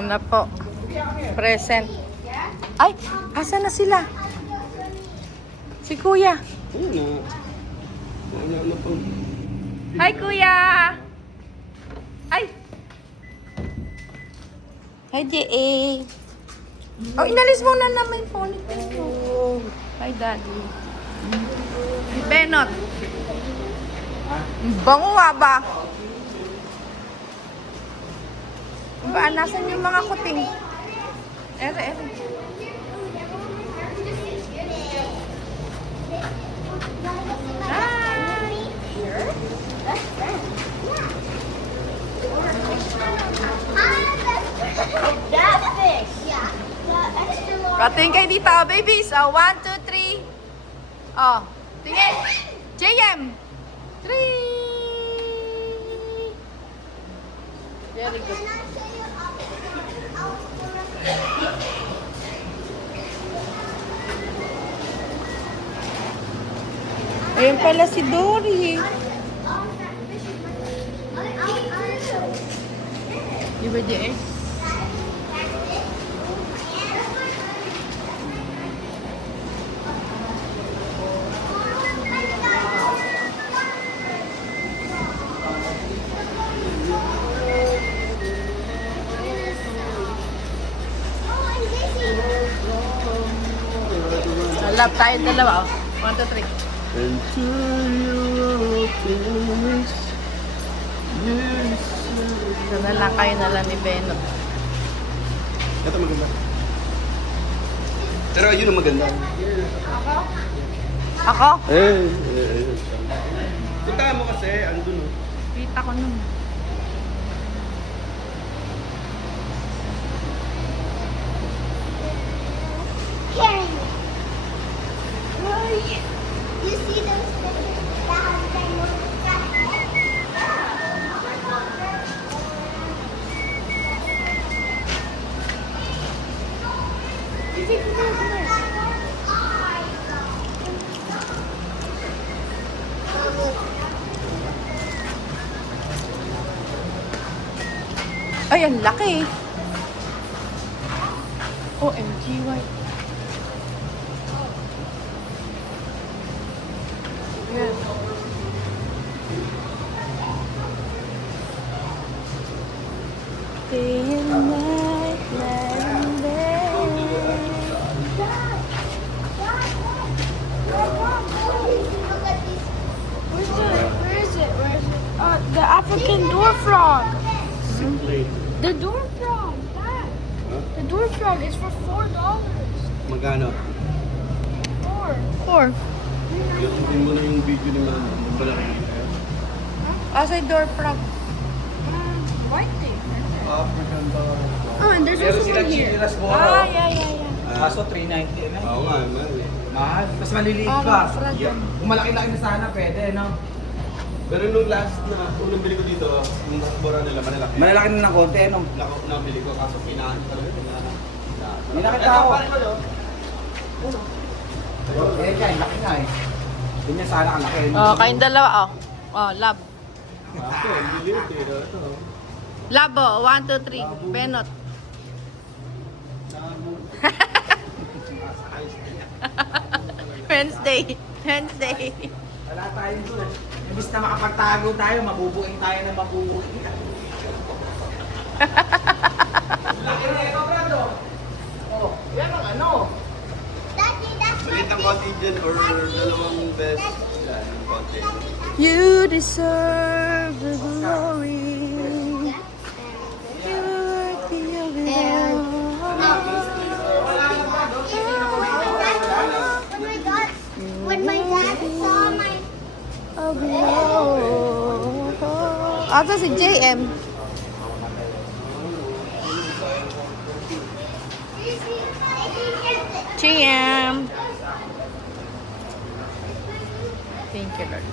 Yan na po. Present. Ay, asa na sila? Si Kuya. Ayun na. Hi, Kuya! Ay! Hi, J.A. Oh, inalis mo na naman yung ponytail mo. Hi, Daddy. Benot. Bango nga ba? Ba, nasan yung mga kuting? Ere. That fish. Yeah. The extra large. Patingin kayo dito, babies. 1, 2, 3. Oh, tingin. JM. 3. Very good. Can I show you how Ayun pala si Dory. Di ba, JM? Love tayo dalawa. 1, 2, 3. Into your openness. Yes. Ito na lang kayo na lang ni Benot. Ito maganda. Pero yun ang maganda. Ako? Puntahan mo kasi, andun oh. Kita ko nun. carrying it? You see those fishes that have been Ay, ang laki. OMG, why? Yan. Day and night, night and day. Where is it? The African dwarf frog. Simply. The dwarf frog. Dad. Huh? The dwarf frog is for $4. Magkano? 4. Yung mo na yung video ni Mama. Yung malaki. Asa yung door frog? White thing. African dog. Oh, and there's Meron also silang one here. chinelas mo. Yeah. Kaso 390 na. Oo nga, man. Mahal. Mas maliliit Oh, pa. frog yan. Kung malaki-laki na sana, pwede, no? Pero nung last na, unang bili ko dito, yung nakabura nila, malalaki. Malalaki na ng konti, no? Nabili ko, kaso pinahan talaga. May nakita ako. Ito, pare ko, Eh, kaya, laki nga eh. Ganyan sana kalaki. Oh, kayong dalawa, oh. Oh, love. Kaso, ang lilit eh. Ito. Love, oh. 1, 2, 3. Benot. Wednesday. Wala tayong doon. Imbis na makapagtago tayo, mabubuing tayo na mabubuing. Laki na ito, Brado. Oh, yan ang ano. Daddy, that's Maliit ang konti dyan or dalawang best. Yan, ang konti. You deserve the glory. You're worthy of it all. When my dad saw my Of it all. Asa si JM? JM. Thank you, Lord.